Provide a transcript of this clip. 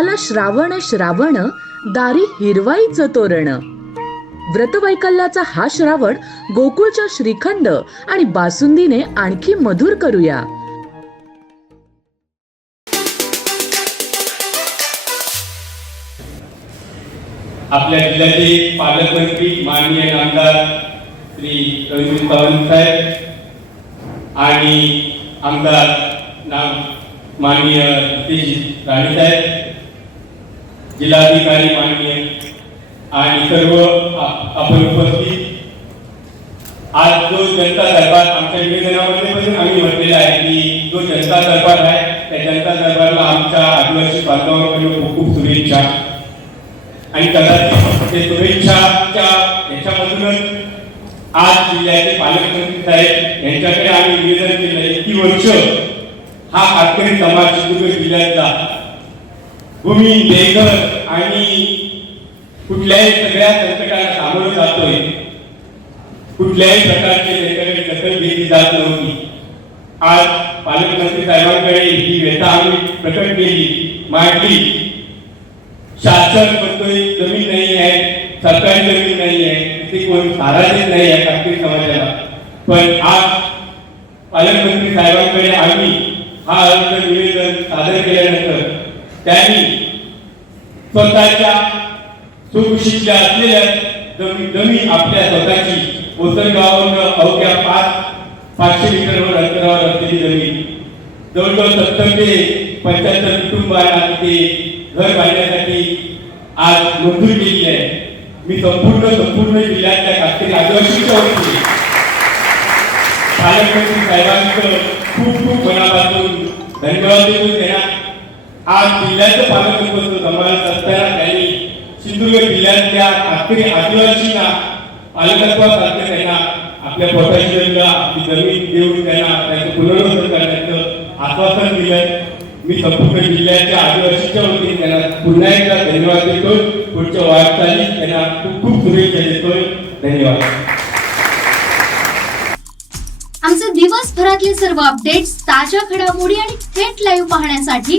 आला श्रावण श्रावण दारी हिरवाईचं तोरण. व्रतवैकल्याचा हा श्रावण गोकुळच्या श्रीखंड आणि बासुंदीने आणखी मधुर करूया. आपल्या जिल्ह्याचे पालकमंत्री माननीय आमदार श्री रवींद्र सावंत साहेब आणि आमदार नाम माननीय नितेश राणे साहेब. जिल्हाधिकारी माननीय आणि सर्व आपण उपस्थित. आज जो जनता दरबार आमच्या निवेदनामध्ये पण आम्ही म्हटलेला आहे की जो जनता दरबार आहे त्या जनता दरबारला आमच्या आदिवासी बांधवांकडून खूप खूप शुभेच्छा. आणि कदाचित ते शुभेच्छाच्या याच्यामधूनच आज जिल्ह्याचे पालकमंत्री साहेब यांच्याकडे आम्ही निवेदन केलं की वर्ष हा कातकरी समाज सिंधुदुर्ग जिल्ह्यातला भूमी लेखन आणि कुठल्याही सगळ्या संकटाला सामोरं जातोय. कुठल्याही प्रकारची लेखनाची दखल घेतली जात नव्हती. आज पालकमंत्री साहेबांकडे ही व्यथा आम्ही प्रकट केली मांडली. शासन म्हणतोय जमीन नाही आहे सरकारी जमीन नाही आहे तिथे कोण देत नाही आहे काश्मीर समाजाला. पण आज पालकमंत्री साहेबांकडे आम्ही हा अर्ज निवेदन सादर केल्यानंतर त्यांनी स्वतःच्या सुखुशीतल्या असलेल्या जमीन जमीन आपल्या स्वतःची ओसरगावावरून अवघ्या पाच पाचशे मीटरवर अंतरावर असलेली जमीन. जवळजवळ सत्तर ते पंच्याहत्तर कुटुंबांना तिथे घर बांधण्यासाठी आज मंजूर केली आहे. मी संपूर्ण संपूर्ण जिल्ह्यातल्या कातकरी आदिवासीच्या वतीने पालकमंत्री साहेबांचं खूप खूप मनापासून धन्यवाद देऊन त्यांना. आज जिल्ह्याचं पालकमंत्री सांभाळत असताना त्यांनी सिंधुदुर्ग जिल्ह्यातल्या आखरी आदिवासींना पालकत्वासारखं त्यांना आपल्या पोटाची जमीन आपली जमीन देऊन त्यांना त्यांचं पुनर्वसन करण्याचं आश्वासन दिलं मी संपूर्ण जिल्ह्याच्या आदिवासीच्या वतीने त्यांना पुन्हा एकदा धन्यवाद देतोय. पुढच्या वाटचाली त्यांना खूप खूप शुभेच्छा देतोय. धन्यवाद. आमचे दिवसभरातले सर्व अपडेट्स ताज्या घडामोडी आणि थेट लाईव्ह पाहण्यासाठी